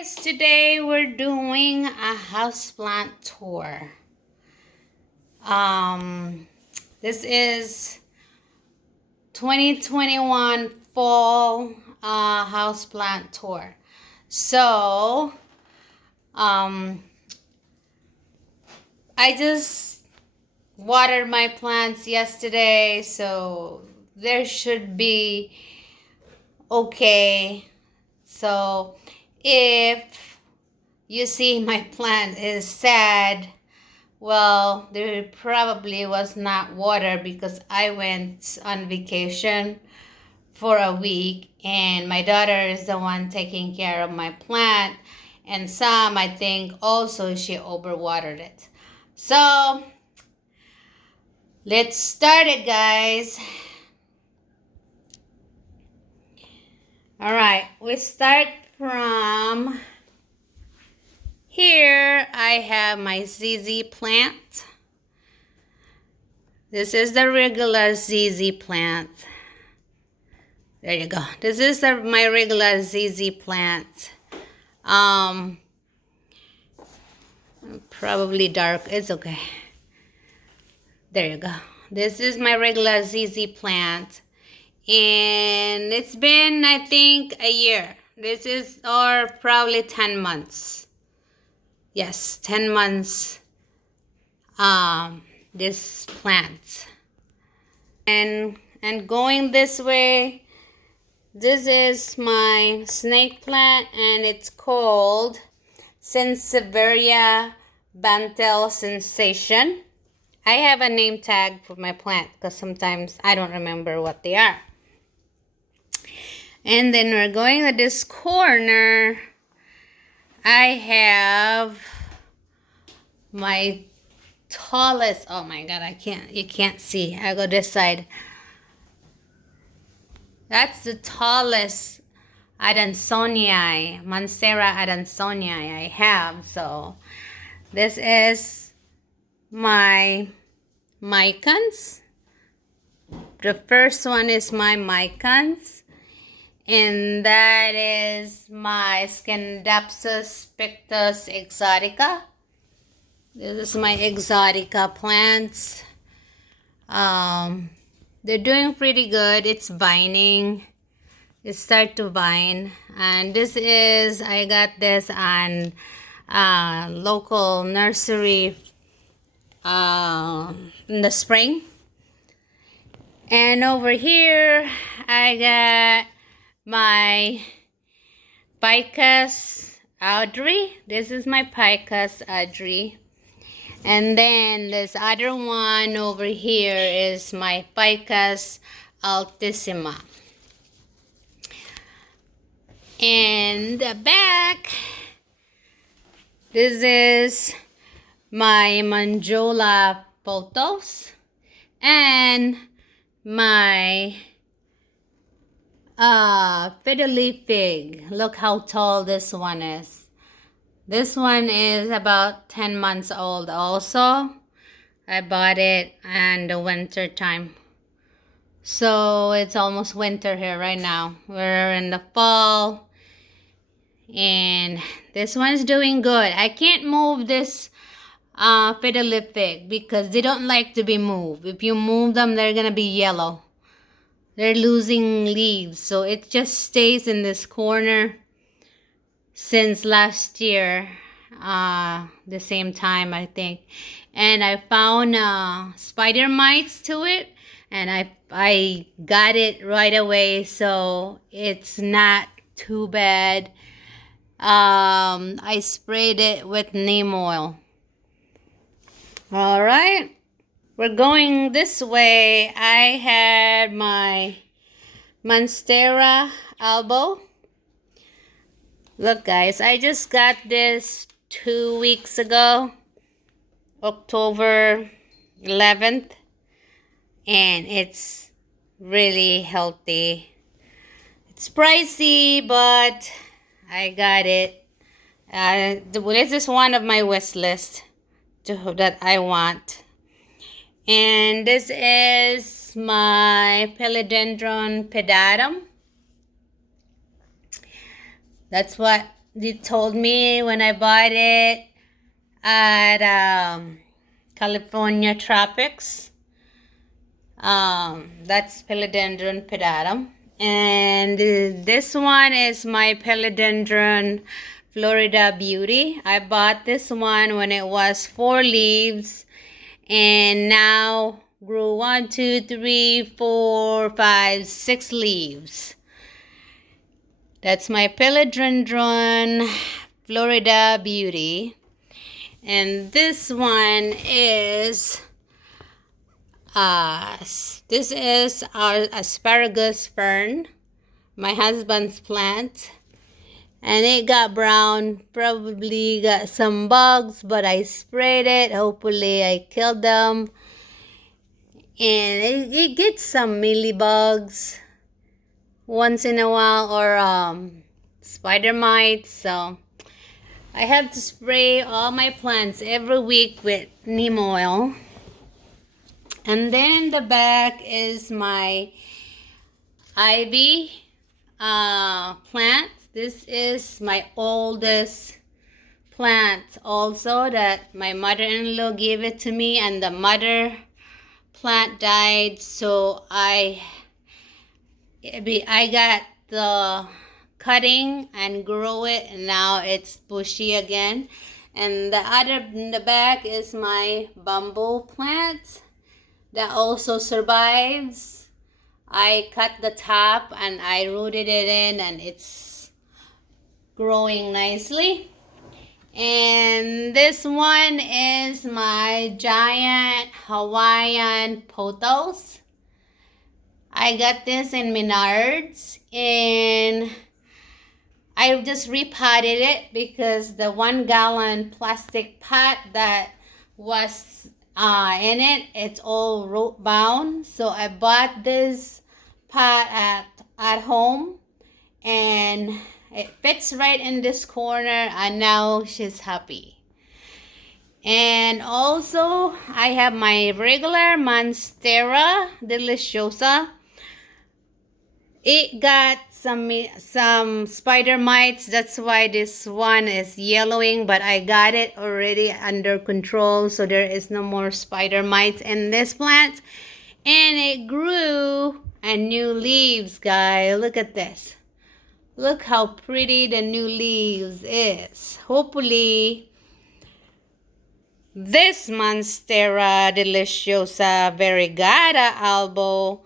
guys, today we're doing a houseplant tour. This is 2021 fall houseplant tour. So, I just watered my plants yesterday, so there should be okay. So if you see my plant is sad, well, there probably was not water because I went on vacation for a week and my daughter is the one taking care of my plant, and some I think also she overwatered it. So let's start it, guys. All right, we start from here. I have my ZZ plant. This is the regular ZZ plant. There you go. This is my regular ZZ plant. Probably dark. It's okay. There you go. This is my regular ZZ plant. And it's been, I think, a year. This is, or probably 10 months. Yes, 10 months. This plant. And going this way, this is my snake plant, and it's called Severia Bantel Sensation. I have a name tag for my plant because sometimes I don't remember what they are. And then we're going to this corner. I have my tallest, oh my god, you can't see. I go this side. That's the tallest Adansonii, Monstera Adansonii I have. So this is my Mycons. The first one is my Mycons. And that is my Scindapsus pictus exotica. This is my exotica plants. They're doing pretty good. It's vining. It start to vine. And this is, I got this on local nursery in the spring. And over here, I got my Picus audrey. This is my Picus audrey. And then this other one over here is my Picus altissima. In the back, this is my Manjola pothos and my Fiddly Fig. Look how tall this one is. This one is about 10 months old also. I bought it in the winter time. So it's almost winter here right now. We're in the fall. And this one's doing good. I can't move this Fiddly Fig because they don't like to be moved. If you move them, they're going to be yellow. They're losing leaves, so it just stays in this corner since last year, the same time I think. And I found spider mites to it, and I got it right away, so it's not too bad. I sprayed it with neem oil. All right. We're going this way. I had my Monstera Elbow. Look, guys, I just got this 2 weeks ago, October 11th, and it's really healthy. It's pricey, but I got it. This is one of my wish list that I want. And this is my Paleodendron pedatum. That's what you told me when I bought it at California Tropics. That's Paleodendron pedatum. And this one is my Paleodendron Florida Beauty. I bought this one when it was 4 leaves, and now grew 1, 2, 3, 4, 5, 6 leaves. That's my Paleodendron Florida Beauty. And this one is this is our Asparagus Fern, my husband's plant. And it got brown, probably got some bugs, but I sprayed it. Hopefully I killed them. And it gets some mealybugs once in a while, or spider mites. So I have to spray all my plants every week with neem oil. And then in the back is my ivy plant. This is my oldest plant also, that my mother-in-law gave it to me, and the mother plant died, so I got the cutting and grow it, and now it's bushy again. And the other in the back is my Bumble Plant that also survives. I cut the top and I rooted it in, and it's growing nicely. And this one is my giant Hawaiian pothos. I got this in Menards, and I just repotted it because the 1 gallon plastic pot that was in it, it's all root bound. So I bought this pot at home, and it fits right in this corner, and now she's happy. And also I have my regular Monstera Deliciosa. It got some spider mites, that's why this one is yellowing, but I got it already under control, so there is no more spider mites in this plant. And it grew and new leaves, guys. Look at this. Look how pretty the new leaves is. Hopefully this Monstera Deliciosa Variegata Elbow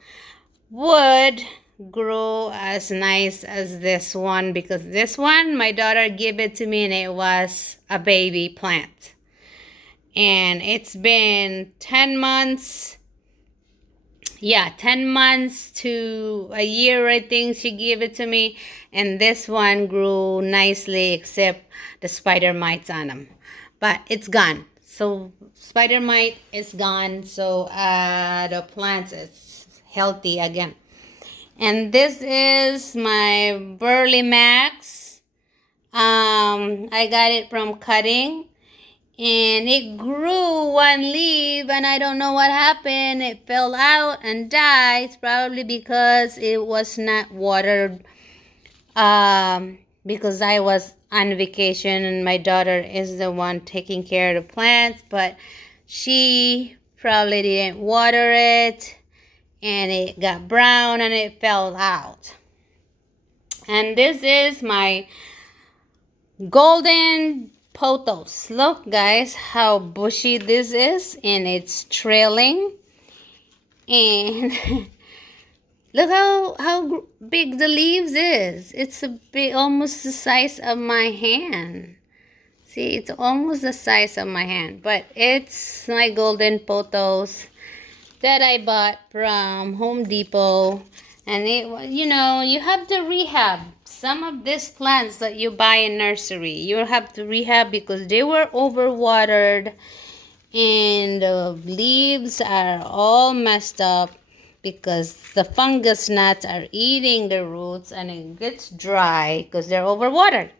would grow as nice as this one, because this one my daughter gave it to me and it was a baby plant, and it's been 10 months. Yeah, 10 months to a year, I think she gave it to me. And this one grew nicely, except the spider mites on them. But it's gone. So spider mite is gone. So the plants is healthy again. And this is my Burley Max. I got it from cutting. And it grew 1 leaf, and I don't know what happened. It fell out and died, probably because it was not watered. Because I was on vacation and my daughter is the one taking care of the plants, but she probably didn't water it, and it got brown and it fell out. And this is my golden pothos. Look, guys, how bushy this is, and it's trailing. And look how big the leaves is. It's a big, almost the size of my hand. See, it's almost the size of my hand. But it's my golden pothos that I bought from Home Depot. And it, you know, you have to rehab some of these plants that you buy in nursery. You have to rehab because they were overwatered, and the leaves are all messed up because the fungus gnats are eating the roots, and it gets dry because they're overwatered.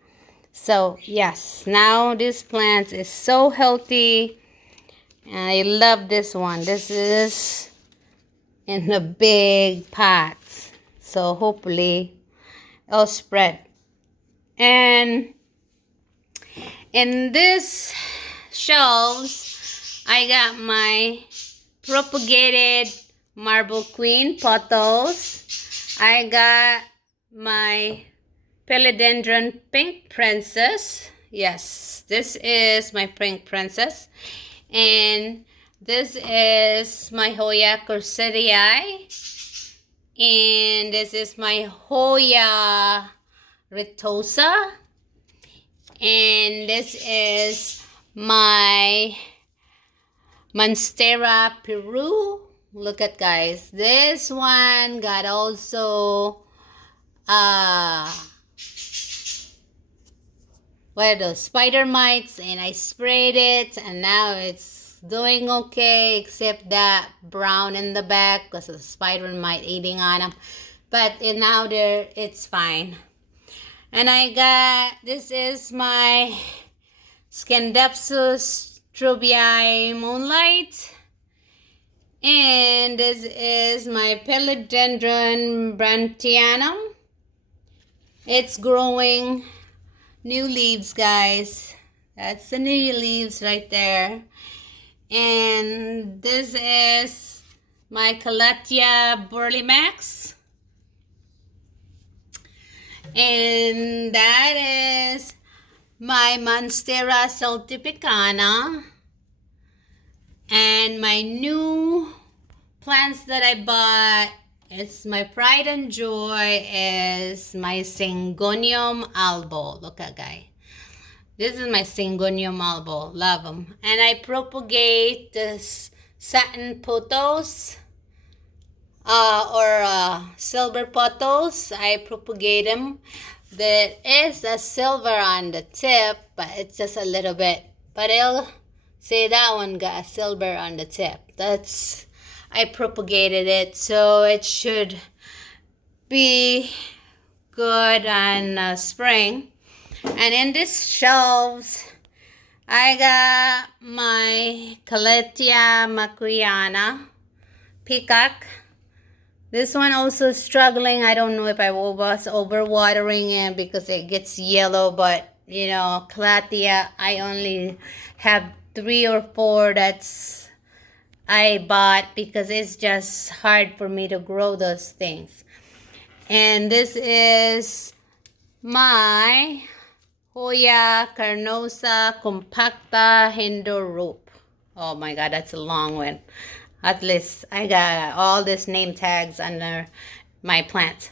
So yes, now this plant is so healthy. I love this one. This is in the big pots, so hopefully it'll spread. And In this shelves, I got my propagated Marble Queen pothos. I got my Paleodendron Pink Princess. Yes, this is my Pink Princess. And this is my Hoya Carnosus. And this is my Hoya Laneris. And this is my Monstera Peru. Look at, guys. This one got also what are those spider mites, and I sprayed it, and now it's doing okay, except that brown in the back because of the spider mite eating on them. But now it's fine. And I got, this is my Scandapsus trubii Moonlight. And this is my Paleodendron Brazil. It's growing new leaves, guys. That's the new leaves right there. And this is my Colettia Burley Max. And that is my Monstera Deliciosa. And my new plants that I bought, it's my pride and joy, is my Syngonium Elbow. Look at, guys. This is my Syngonium Elbow. Love them. And I propagate this satin pothos. Silver pothos. I propagate them. There is a silver on the tip, but it's just a little bit. But it'll say that one got a silver on the tip. I propagated it, so it should be good on spring. And in this shelves, I got my Kalitya Makriana Peacock. This one also struggling. I don't know if I was overwatering it because it gets yellow, but you know, Kalitya, I only have 3 or 4 that's I bought because it's just hard for me to grow those things. And this is my Hoya Carnosa Compacta Hindo rope. Oh my God, that's a long one. At least I got all these name tags under my plants.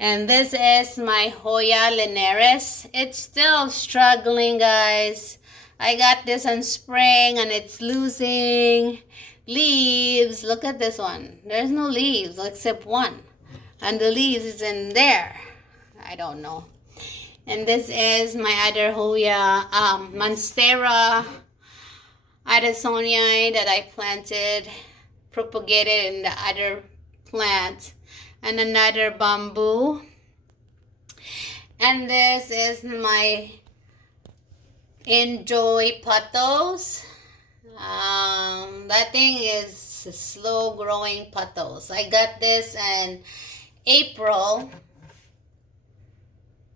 And this is my Hoya Laneris. It's still struggling, guys. I got this in spring and it's losing leaves. Look at this one. There's no leaves except one. And the leaves is in there. I don't know. And this is my other Hoya Monstera Adesonia that I planted, propagated in the other plant. And another bamboo. And this is my Enjoy pothos. That thing is slow growing pothos. I got this in April.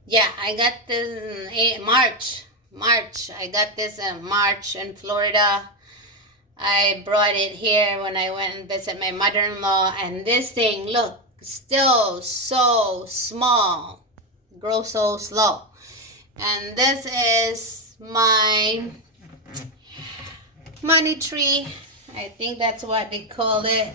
Yeah, I got this in March. I got this in March in Florida. I brought it here when I went and visited my mother-in-law. And this thing, look, still so small. Grows so slow. And this is my money tree. I think that's what they call it.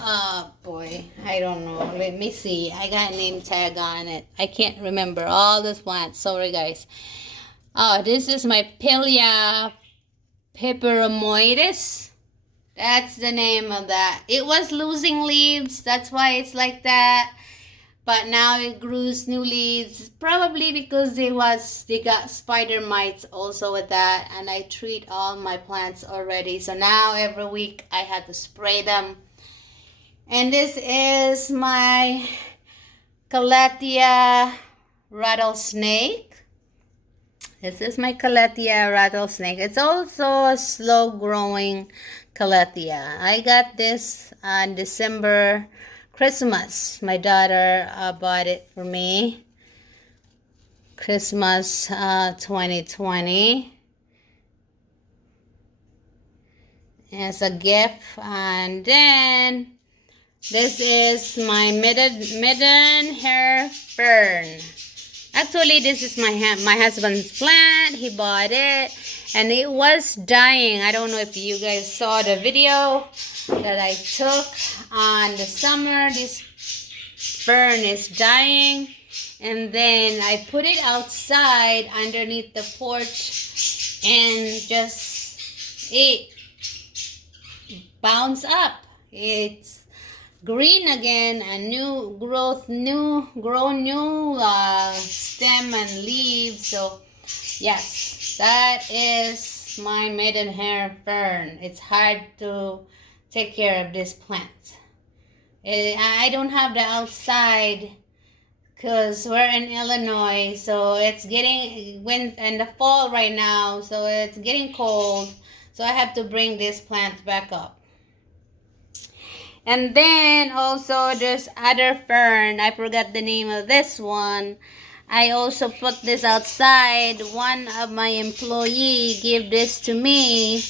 Oh boy, I don't know. Let me see. I got a name tag on it. I can't remember all this plants. Sorry, guys. Oh, this is my Pillia Peperomitis. That's the name of that. It was losing leaves. That's why it's like that. But now it grows new leaves. Probably because they got spider mites also with that. And I treat all my plants already. So now every week I have to spray them. And this is my Colettia Rattlesnake. This is my Colettia Rattlesnake. It's also a slow growing Colettia. I got this on December Christmas. My daughter bought it for me. Christmas 2020. as a gift. And then this is my maiden hair fern. Actually, this is my husband's plant. He bought it and it was dying. I don't know if you guys saw the video that I took on the summer. This fern is dying, and then I put it outside underneath the porch and just it bounced up. It's green again, a new stem and leaves. So yes, that is my maiden hair fern. It's hard to take care of this plant. I don't have the outside because we're in Illinois, so it's getting in the fall right now, so it's getting cold, so I have to bring this plant back up. And then also there's other fern. I forgot the name of this one. I also put this outside. One of my employees gave this to me,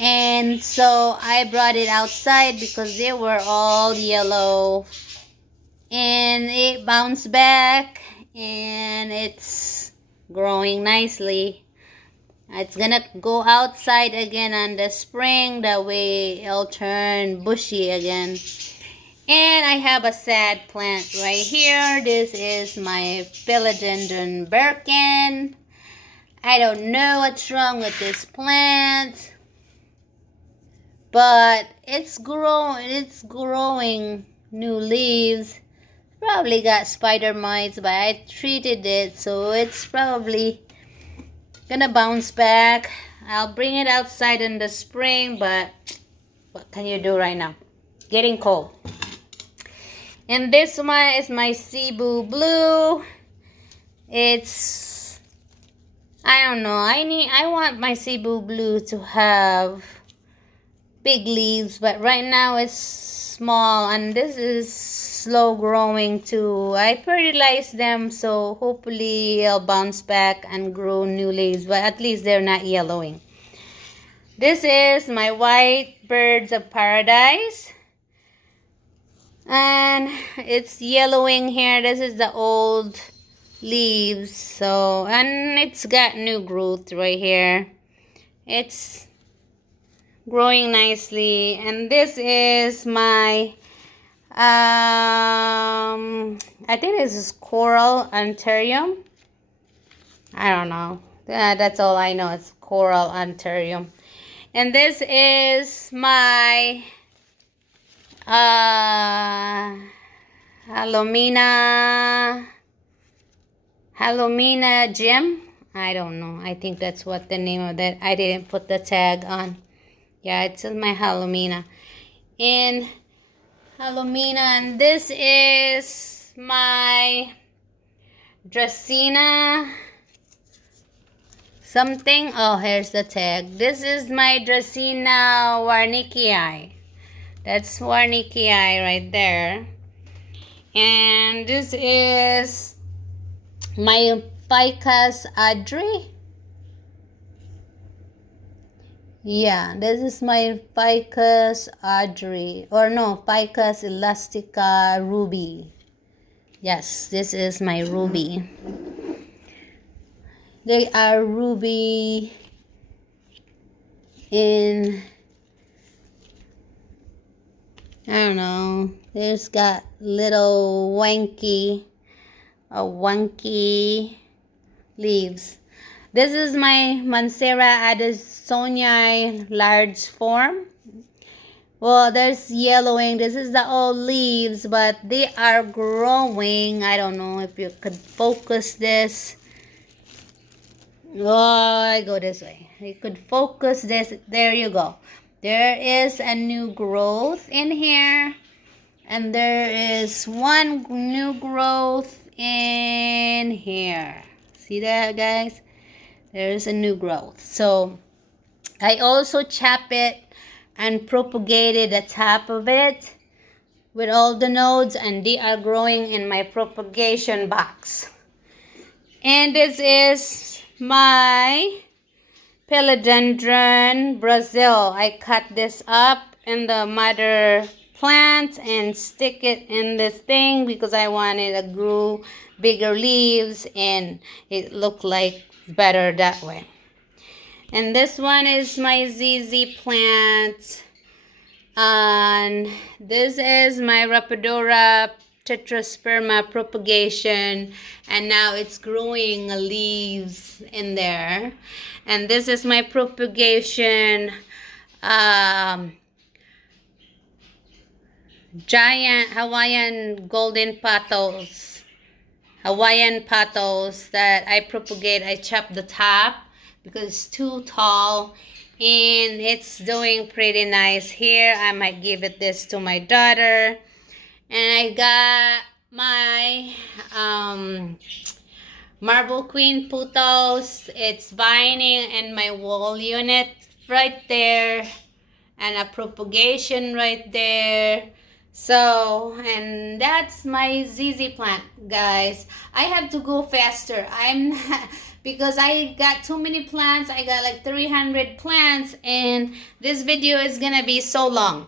and so I brought it outside because they were all yellow, and it bounced back and it's growing nicely. It's gonna go outside again on the spring, that way it'll turn bushy again. And I have a sad plant right here. This is my Philodendron Birkin. I don't know what's wrong with this plant, but it's growing new leaves. Probably got spider mites, but I treated it, so it's probably gonna bounce back. I'll bring it outside in the spring, but what can you do right now? Getting cold. And this one is my Cebu Blue. It's, I don't know, I want my Cebu Blue to have big leaves, but right now it's small, and this is slow growing too. I fertilized them, so hopefully it'll bounce back and grow new leaves, but at least they're not yellowing. This is my white birds of paradise, and it's yellowing here. This is the old leaves, so, and it's got new growth right here. It's growing nicely. And this is my I think this is Coral Anthurium. I don't know. That's all I know. It's Coral Anthurium. And this is my Halomina gem. I don't know. I think that's what the name of that. I didn't put the tag on. Yeah, it's my Halomina. And this is my Dracaena something. Oh, here's the tag. This is my Dracaena Warnickii. That's Warnickii right there. And this is my Ficus adri. Yeah, this is my Ficus adri, or no, Ficus elastica ruby. Yes, this is my ruby. They are ruby in, I don't know, there's got little wonky leaves. This is my Monstera Addisonii large form. Well, there's yellowing. This is the old leaves, but they are growing. I don't know if you could focus this. Oh, I go this way. You could focus this. There you go. There is a new growth in here. And there is one new growth in here. See that, guys? There's a new growth. So I also chop it and propagated the top of it with all the nodes, and they are growing in my propagation box. And this is my Paleodendron Brazil. I cut this up in the mother plant and stick it in this thing because I wanted to grow bigger leaves and it looked like better that way. And this one is my ZZ plant. And this is my Rapidora tetrasperma propagation, and now it's growing leaves in there. And this is my propagation giant Hawaiian golden pothos, Hawaiian pothos that I propagate. I chop the top because it's too tall and it's doing pretty nice here. I might give it this to my daughter. And I got my Marble Queen Putos. It's vining in my wall unit right there. And a propagation right there. So, and that's my ZZ plant, guys. I have to go faster. I'm not, because I got too many plants. I got like 300 plants. And this video is going to be so long.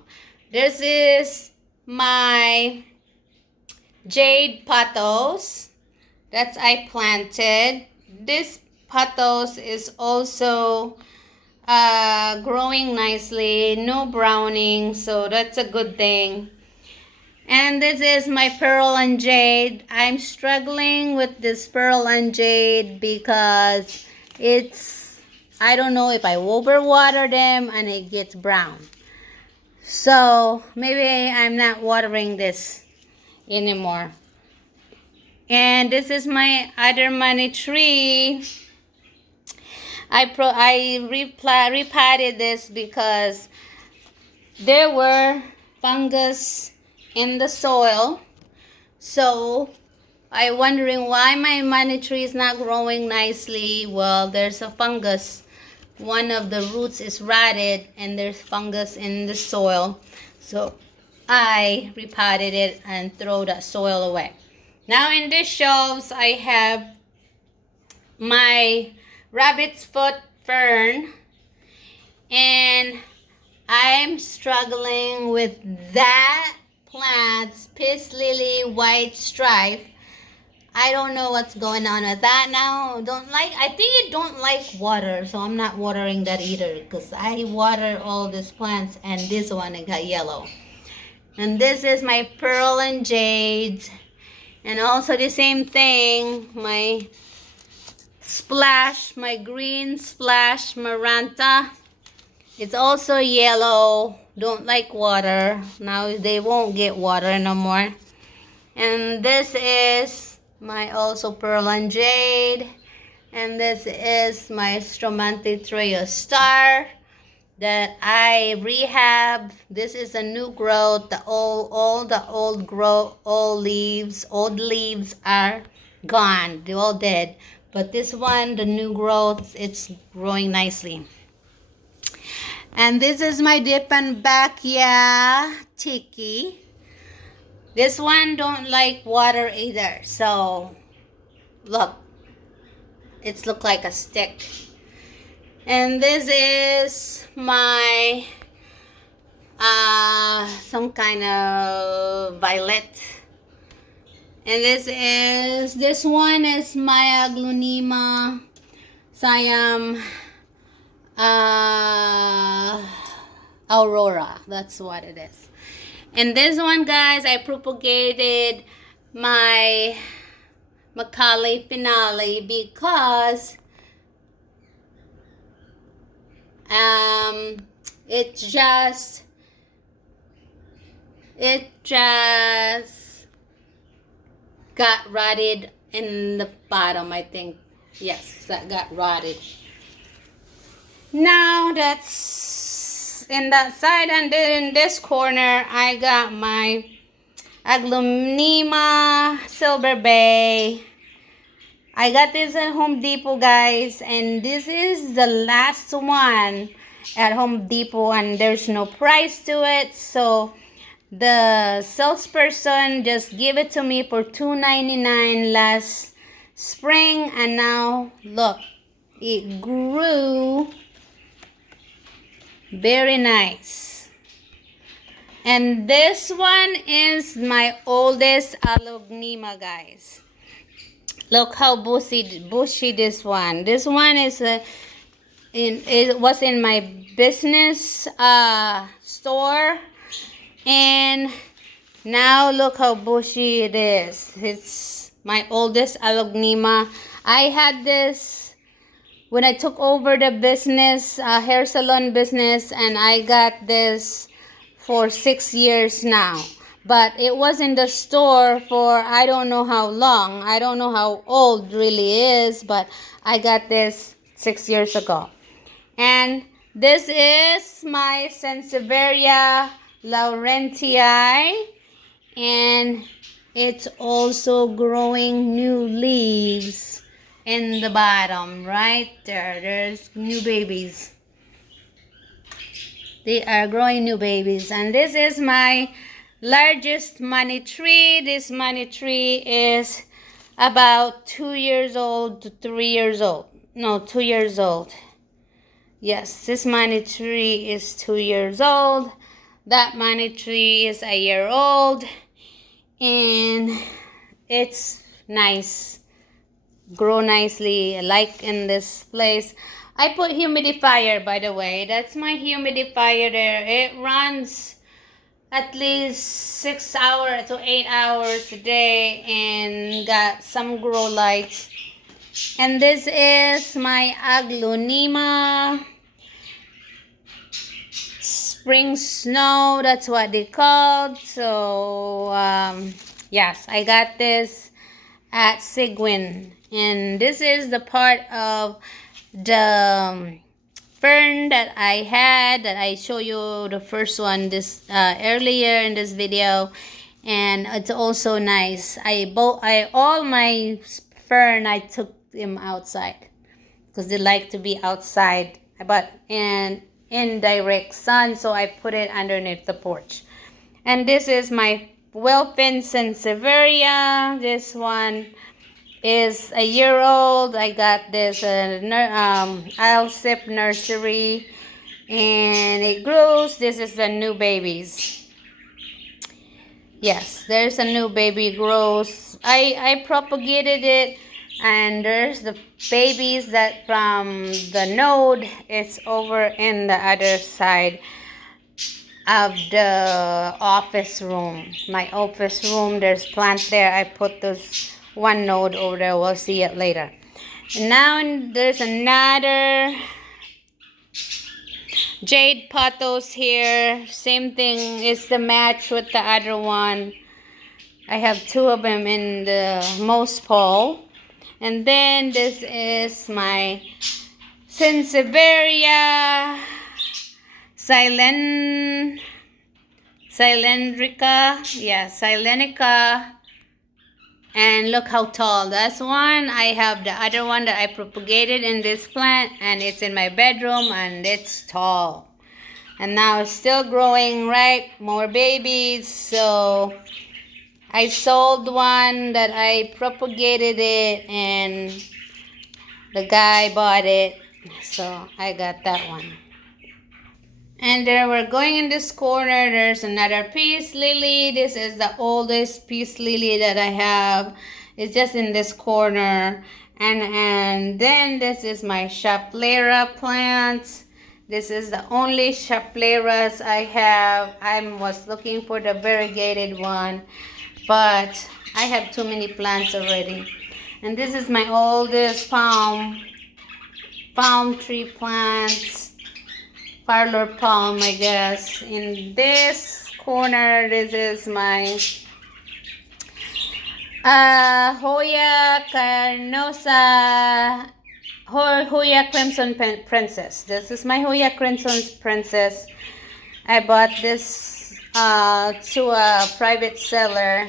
This is my jade pothos that's I planted. This pothos is also growing nicely, no browning, so that's a good thing. And this is my pearl and jade. I'm struggling with this pearl and jade because it's, I don't know if I overwater them and it gets brown. So maybe I'm not watering this anymore. And this is my other money tree. I repotted this because there were fungus in the soil. So I'm wondering why my money tree is not growing nicely. Well, there's a fungus. One of the roots is rotted and there's fungus in the soil. So I repotted it and throw that soil away. Now in these shelves I have my rabbit's foot fern. And I'm struggling with that plant's peace lily white stripe. I don't know what's going on with that now. I think it don't like water, so I'm not watering that either because I water all these plants and this one it got yellow. And this is my pearl and jade. And also the same thing, my splash, my green splash maranta. It's also yellow, don't like water. Now they won't get water no more. And this is my also pearl and jade, and this is my Stramante Trio Star that I rehab. This is a new growth. All the old leaves are gone. They're all dead. But this one, the new growth, it's growing nicely. And this is my Dipanbachia Tiki. This one don't like water either. So, look. It's look like a stick. And this is my some kind of violet. And this one is my Aglonema Siam Aurora. That's what it is. And this one, guys, I propagated my Macaulay Finale because it just got rotted in the bottom, I think. Yes, that got rotted. Now that's in that side, and then in this corner I got my Aglonema Silver Bay. I got this at Home Depot, guys, and this is the last one at Home Depot, and there's no price to it, so the salesperson just gave it to me for $2.99 last spring, and now look, it grew Very nice. And this one is my oldest Alocasia, guys. Look how bushy this one. This one is it was in my business store, and now look how bushy it is. It's my oldest Alocasia. I had this when I took over the business, hair salon business, and I got this for 6 years now. But it was in the store for I don't know how long. I don't know how old really is, but I got this 6 years ago. And this is my Severia Laurentii, and it's also growing new leaves in the bottom right there. There's new babies. They are growing new babies. And this is my largest money tree. This money tree is about 2 years old to 3 years old. No, 2 years old. Yes, this money tree is 2 years old. That money tree is a year old. And it's nice. Grow nicely, like in this place. I put humidifier, by the way. That's my humidifier there. It runs at least 6 hours to 8 hours a day and got some grow lights. And this is my Aglaonema spring snow. That's what they called. So yes, I got this at Sigwin. And this is the part of the fern that I had that I show you the first one this earlier in this video, and it's also nice. All my fern I took them outside because they like to be outside, but in direct sun, so I put it underneath the porch. And this is my Welpin Severia. This one is a year old. I got this Alsip nursery, and it grows. This is the new babies. Yes, there's a new baby grows. I propagated it, and there's the babies that from the node. It's over in the other side of the office room. My office room, there's plant there. I put those one node over there. We'll see it later. And now there's another jade pothos here. Same thing is the match with the other one. I have two of them in the most pole. And then this is my Severia Cylindrica. Yeah, Cylindrica. And look how tall. That's one. I have the other one that I propagated in this plant, and it's in my bedroom, and it's tall. And now it's still growing, right? More babies. So I sold one that I propagated it, and the guy bought it. So I got that one. And then we're going in this corner. There's another peace lily. This is the oldest peace lily that I have. It's just in this corner. And then this is my Chaplera plants. This is the only Chapleras I have. I was looking for the variegated one, but I have too many plants already. And this is my oldest palm tree plants. Parlor Palm, I guess. In this corner, this is my Hoya Carnosa, Hoya Crimson Princess. This is my Hoya Crimson Princess. I bought this to a private seller,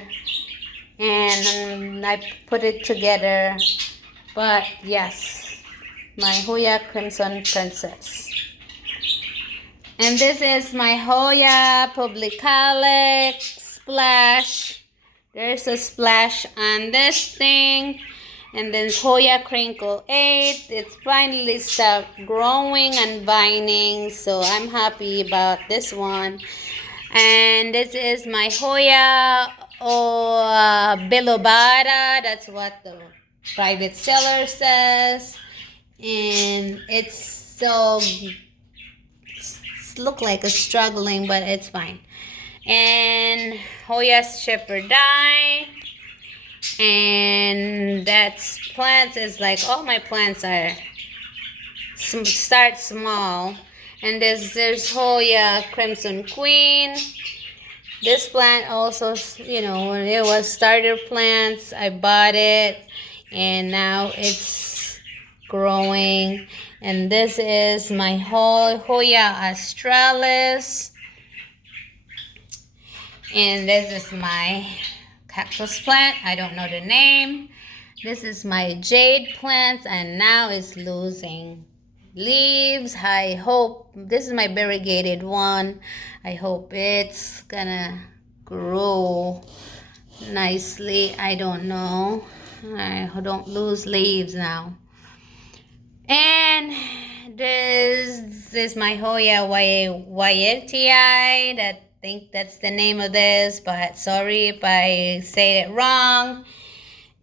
and I put it together. But yes, my Hoya Crimson Princess. And this is my Hoya Publicalis Splash. There's a splash on this thing. And then Hoya Crinkle 8. It's finally start growing and vining. So I'm happy about this one. And this is my Hoya Bilobata. That's what the private seller says. And it's so look like it's struggling, but it's fine. And Hoya Shepherdii. And that's plants is like all my plants are start small. And there's Hoya Crimson Queen. This plant also, you know, when it was starter plants, I bought it and now it's growing. And this is my Hoya Astralis. And this is my cactus plant. I don't know the name. This is my jade plant and now it's losing leaves. I hope this is my variegated one. I hope it's gonna grow nicely. I don't know. I don't lose leaves now. And this is my Hoya Laneris. I think that's the name of this, but sorry if I say it wrong.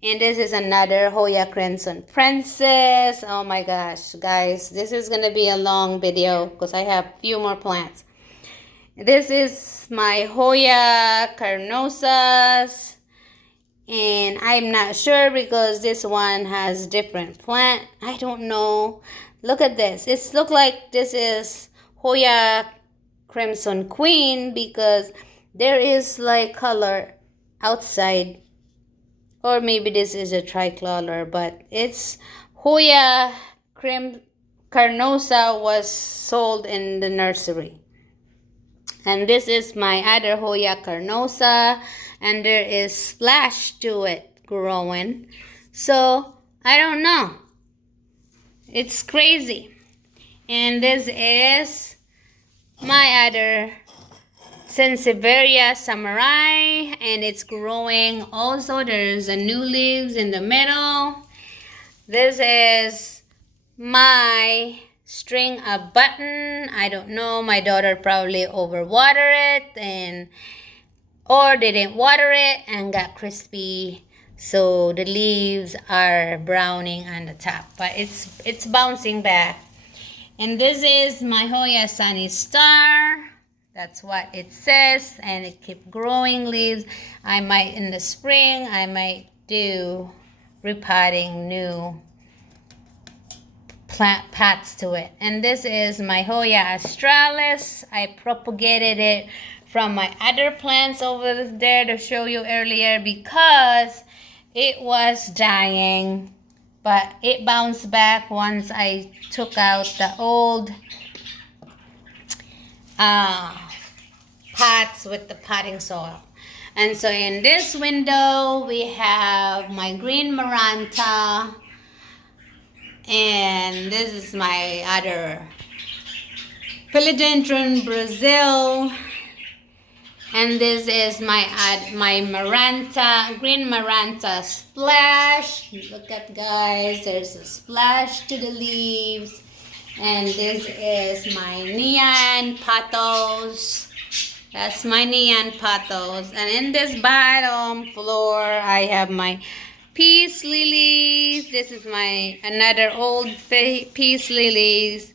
And this is another Hoya Crimson Princess. Oh my gosh, guys, this is gonna be a long video because I have a few more plants. This is my Hoya Carnosus. And I'm not sure because this one has different plant. I don't know. Look at this. It looks like this is Hoya Crimson Queen because there is like color outside. Or maybe this is a tricolor, but it's Hoya Carnosa was sold in the nursery. And this is my other Hoya Carnosa, and there is splash to it growing. So, I don't know. It's crazy. And this is my other Severia Samurai, and it's growing. Also, there's a new leaves in the middle. This is my string a button. I don't know. My daughter probably overwatered it or didn't water it and got crispy. So the leaves are browning on the top, but it's bouncing back. And this is my Hoya Sunny Star. That's what it says, and it keep growing leaves. I might in the spring, I might do repotting new plant pots to it. And this is my Hoya Astralis. I propagated it from my other plants over there to show you earlier because it was dying, but it bounced back once I took out the old pots with the potting soil. And so in this window we have my green Maranta, and this is my other Paleodendron Brazil, and this is my Maranta, green Maranta splash. Look at, guys, there's a splash to the leaves. And this is my neon pothos. That's my neon pothos. And in this bottom floor, I have my peace lilies. This is my another old peace lilies.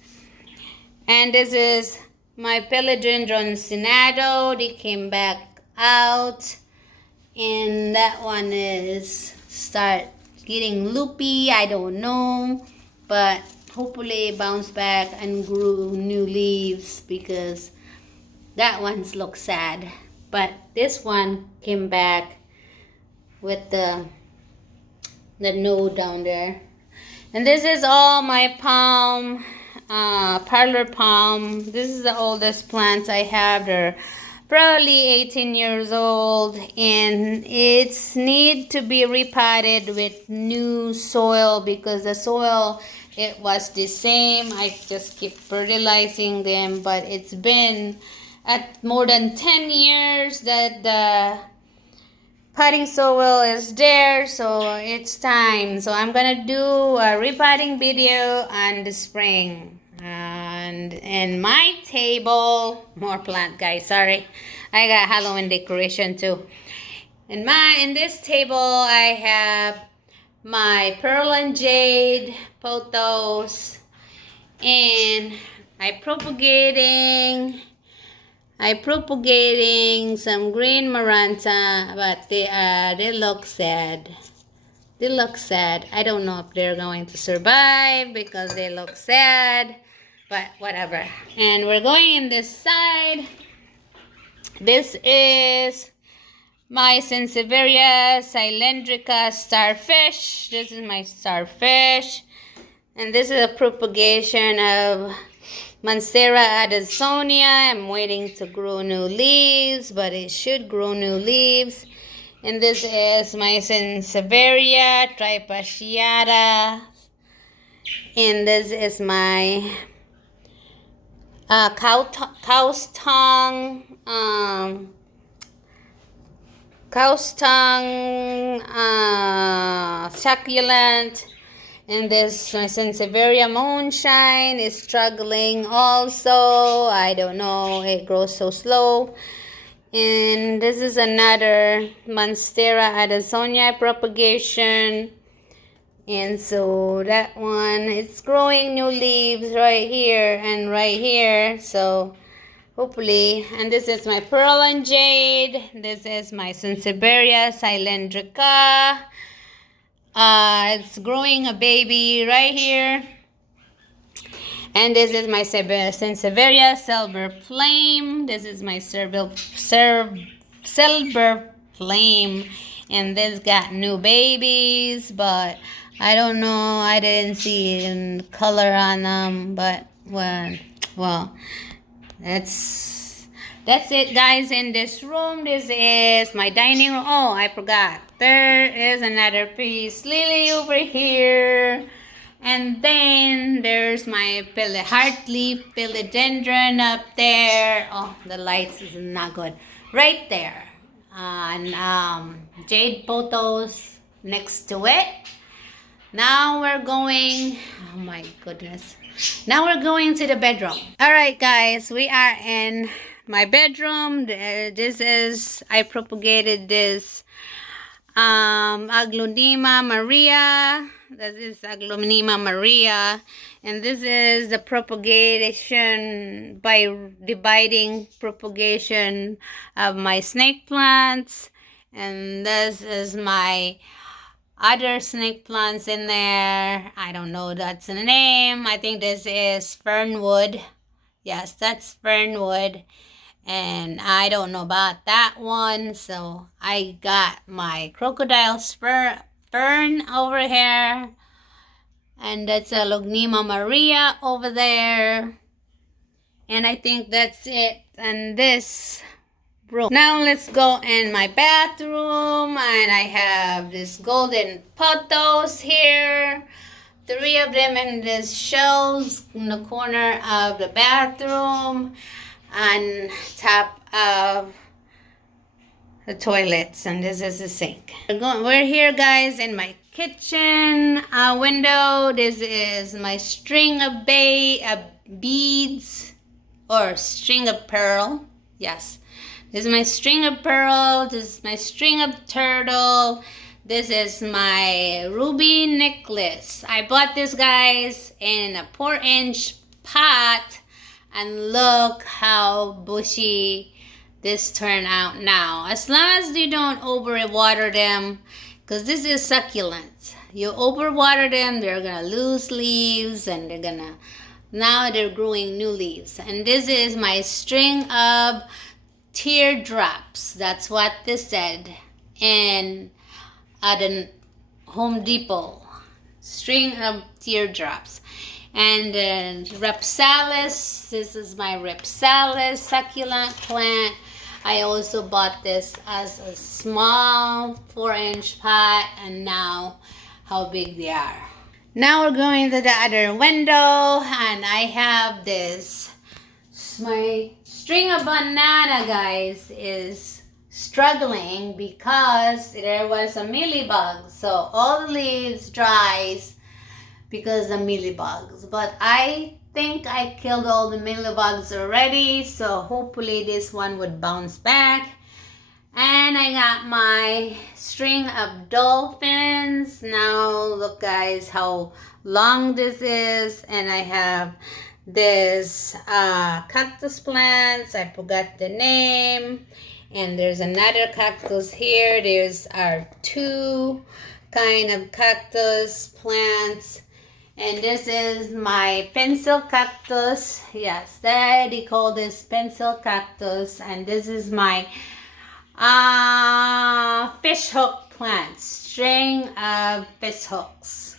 And this is my Paleodendron Sinado. They came back out. And that one is start getting loopy. I don't know. But hopefully it bounced back and grew new leaves because that one's look sad. But this one came back with the node down there. And this is all my palm, Parlor Palm. This is the oldest plants I have. They're probably 18 years old, and it's need to be repotted with new soil because the soil, it was the same. I just keep fertilizing them, but it's been at more than 10 years that potting soil is there, so it's time. So I'm gonna do a repotting video on the spring. And in my table, more plant, guys, sorry, I got Halloween decoration too. In this table I have my pearl and jade pothos, and I propagating some green maranta, but they look sad. They look sad. I don't know if they're going to survive because they look sad, but whatever. And we're going in this side. This is my Severia Cylindrica starfish. This is my starfish. And this is a propagation of Monstera Deliciosa. I'm waiting to grow new leaves, but it should grow new leaves. And this is my Severia tripasciata. And this is my cow's tongue succulent. And this my Severia moonshine is struggling also. I don't know, it grows so slow. And this is another Monstera Deliciosa propagation. And so that one, it's growing new leaves right here and right here. So hopefully, and this is my pearl and jade. This is my Severia Cylindrica. It's growing a baby right here. And this is my Severia silver flame. This is my silver flame. And this got new babies, but I don't know. I didn't see color on them, but well, that's it, guys. In this room, this is my dining room. Oh, I forgot. There is another piece lily over here. And then there's my heart leaf Paleodendron up there. Oh, the lights is not good. Right there. And jade pothos next to it. Now we're going, oh my goodness. Now we're going to the bedroom. Alright, guys, we are in my bedroom. This is, I propagated this Aglaonema Maria. This is Aglaonema Maria, and this is the propagation by dividing propagation of my snake plants. And this is my other snake plants in there. I don't know that's the name. I think this is fernwood. Yes, that's fernwood. And I don't know about that one. So I got my crocodile fern over here. And that's a Aglaonema Maria over there. And I think that's it. And this room. Now let's go in my bathroom. And I have this golden pothos here. 3 of them in this shelves in the corner of the bathroom. On top of the toilets, and this is the sink. We're here, guys, in my kitchen window. This is my string of beads, or string of pearl. Yes, this is my string of pearl. This is my string of turtle. This is my ruby necklace. I bought this, guys, in a 4-inch pot. And look how bushy this turned out now. As long as you don't overwater them, because this is succulent. You overwater them, they're gonna lose leaves, and now they're growing new leaves. And this is my string of teardrops. That's what this said. And at the Home Depot, string of teardrops. And then Rhipsalis, this is my Rhipsalis succulent plant. I also bought this as a small 4-inch pot, and now how big they are. Now we're going to the other window, and I have this. My string of banana, guys, is struggling because there was a mealybug. So all the leaves dries because of mealybugs. But I think I killed all the mealybugs already. So hopefully this one would bounce back. And I got my string of dolphins. Now look guys how long this is. And I have this cactus plants. I forgot the name. And there's another cactus here. There's our two kind of cactus plants. And this is my pencil cactus. Yes, they call this pencil cactus. And this is my fish hook plant, string of fish hooks.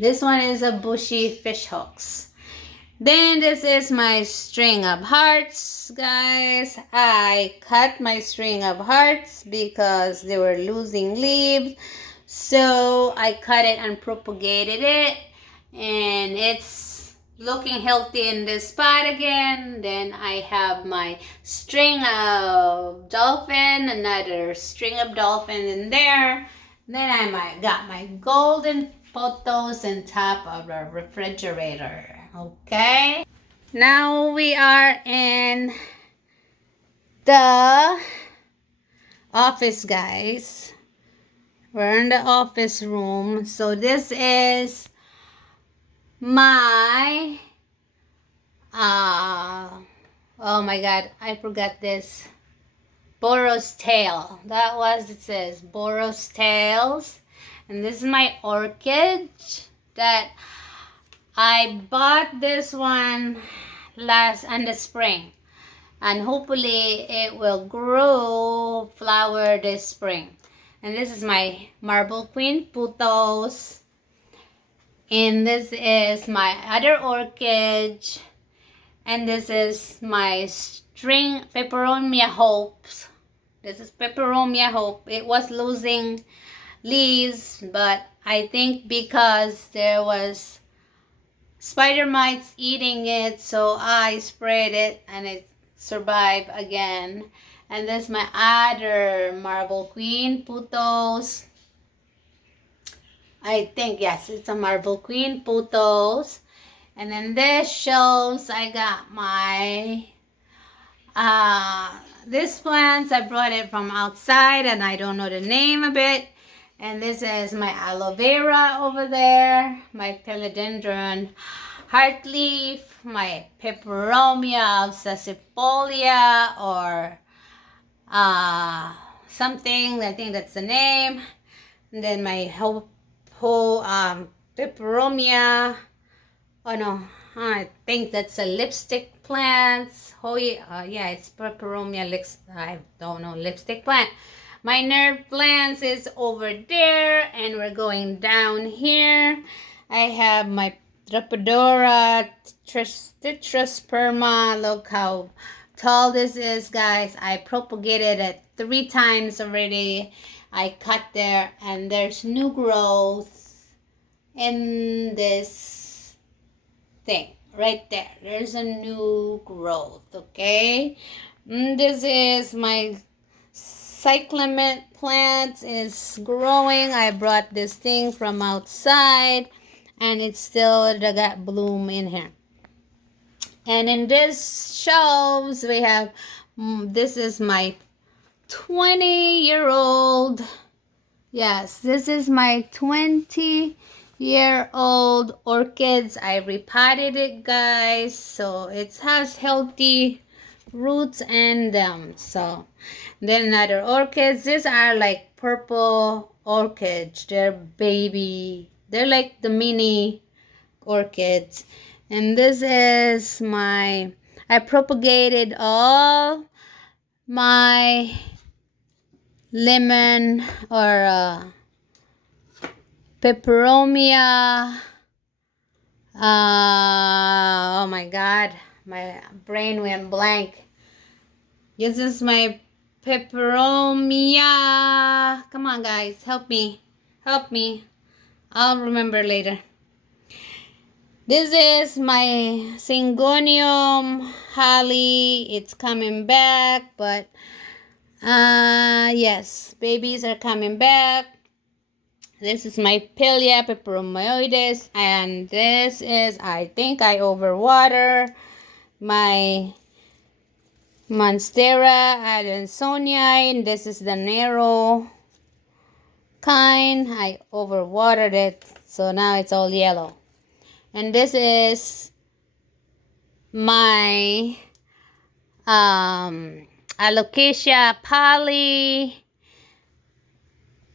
This one is a bushy fish hooks. Then this is my string of hearts, guys. I cut my string of hearts because they were losing leaves. So I cut it and propagated it. And it's looking healthy in this spot again. Then I have my string of dolphin, another string of dolphin in there. Then I got my golden photos on top of the refrigerator. Okay. Now we are in the office, guys. We're in the office room. So this is my oh my god, I forgot this. Boros tail. That was it says Boros tails. And this is my orchid that I bought this one last in the spring. And hopefully it will grow flower this spring. And this is my marble queen putos. And this is my other orchid. And this is my string Peperomia hopes. This is Peperomia hope. It was losing leaves, but I think because there was spider mites eating it, so I sprayed it and it survived again. And this is my other marble queen putos. I think, yes, it's a marble queen putos. And then this shows I got my this plants. I brought it from outside and I don't know the name of it. And this is my aloe vera over there, my Paleodendron heartleaf, my Peperomia Ruby, or something, I think that's the name. And then my Peperomia, oh no, I think that's a lipstick plant. Hoya, yeah, it's Peperomia, I don't know, lipstick plant. My nerve plants is over there, and we're going down here. I have my Trapodora tetrasperma. Look how tall this is, guys. I propagated it 3 times already. I cut there, and there's new growth in this thing right there. There's a new growth, okay? This is my Cyclamen Plant is growing. I brought this thing from outside and it's still got bloom in here. And in this shelves we have this is my 20-year-old. Yes, this is my 20-year-old orchids. I repotted it, guys, so it has healthy roots in them. So then another orchids. These are like purple orchids. They're baby. They're like the mini orchids. And this is my, I propagated all my lemon or Peperomia. Oh my god, my brain went blank. This is my Peperomia. Come on, guys, help me. Help me. I'll remember later. This is my Syngonium Holly. It's coming back, but Yes, babies are coming back. This is my Pillia Peperomitis, and this is, I think I overwater my Monstera Deliciosa, and this is the narrow kind. I overwatered it, so now it's all yellow. And this is my Alocasia Polly.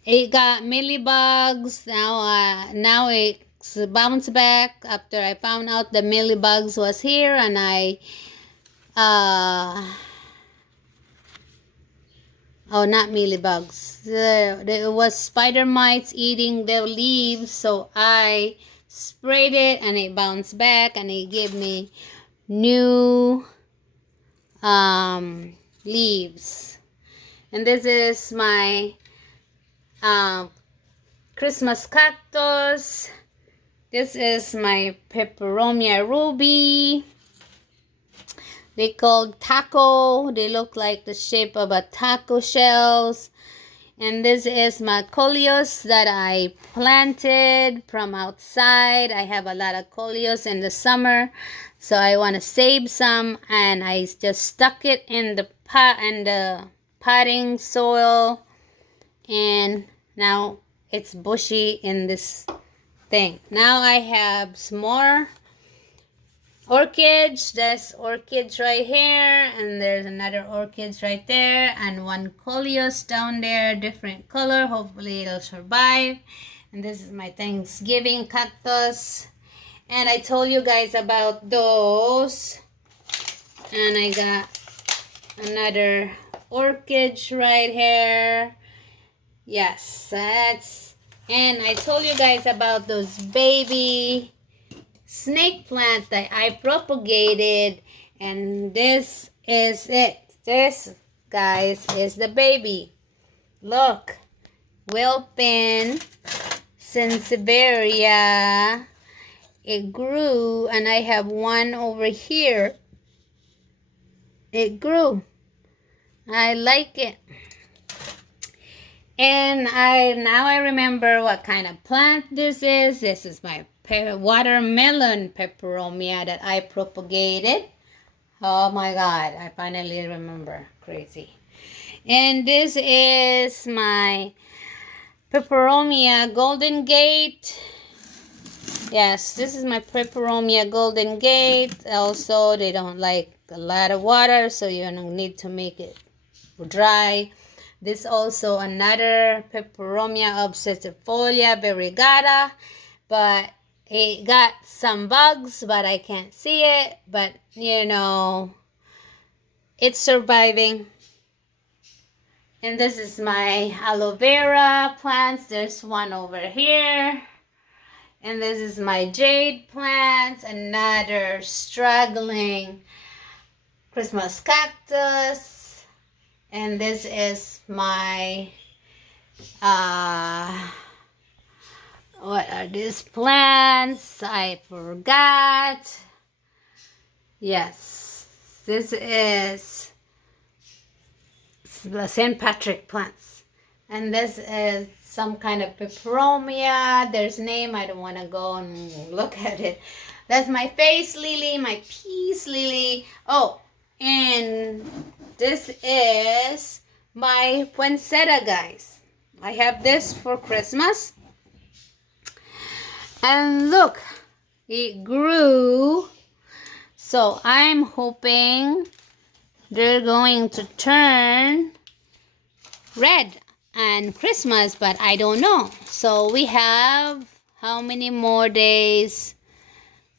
It got mealybugs. Now it's bounced back after I found out the mealybugs was here, and I oh, not mealybugs. There was spider mites eating the leaves, so I sprayed it and it bounced back and it gave me new leaves. And this is my Christmas cactus. This is my Peperomia Ruby. They called taco. They look like the shape of a taco shells. And this is my coleus that I planted from outside. I have a lot of coleus in the summer, so I want to save some, and I just stuck it in the pot and the potting soil, and now it's bushy in this thing. Now I have some more orchids. There's orchids right here, and there's another orchids right there, and one coleus down there, different color. Hopefully it'll survive. And this is my Thanksgiving cactus, and I told you guys about those. And I got another orchid right here. Yes, that's, and I told you guys about those baby snake plant that I propagated, and this is it. This, guys, is the baby. Look, Wilpin Severia. It grew, and I have one over here. It grew. I like it. And now I remember what kind of plant this is. This is my watermelon peperomia that I propagated. Oh my God, I finally remember. Crazy. And this is my Peperomia Golden Gate. Yes, this is my Peperomia Golden Gate. Also, they don't like a lot of water, so you don't need to make it dry. This also another Peperomia obsessifolia variegata, but it got some bugs, but I can't see it. But you know, it's surviving. And this is my aloe vera plants. There's one over here. And this is my jade plants, another struggling Christmas cactus. And this is my, what are these plants? I forgot. Yes, this is the St. Patrick plants. And this is some kind of peperomia. There's name. I don't want to go and look at it. That's my face lily, my peace lily. Oh, and this is my poinsettia, guys. I have this for Christmas. And look, it grew. So I'm hoping they're going to turn red and Christmas, but I don't know. So we have how many more days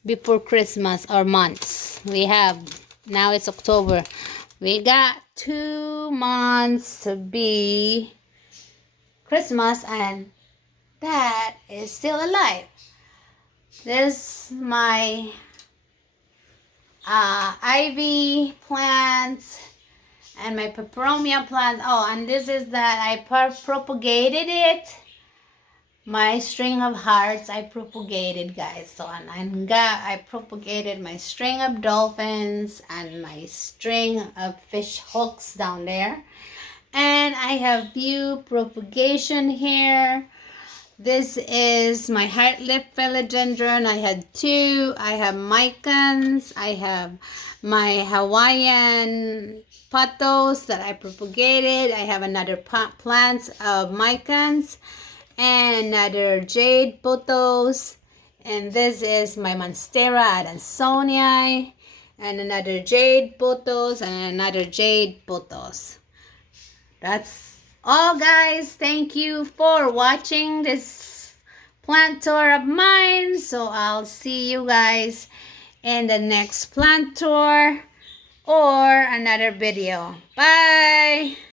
before Christmas, or months? We have, now it's October. We got 2 months to be Christmas, and that is still alive. There's my ivy plants and my peperomia plant. Oh, and this is that I propagated it. My string of hearts I propagated, guys. So I propagated my string of dolphins and my string of fish hooks down there. And I have few propagation here. This is my heartlip Paleodendron. I had two. I have micans. I have my Hawaiian pothos that I propagated. I have another plants of micans and another jade pothos. And this is my Monstera Adansonii and another jade pothos and another jade pothos. That's all, guys. Thank you for watching this plant tour of mine. So I'll see you guys in the next plant tour or another video. Bye.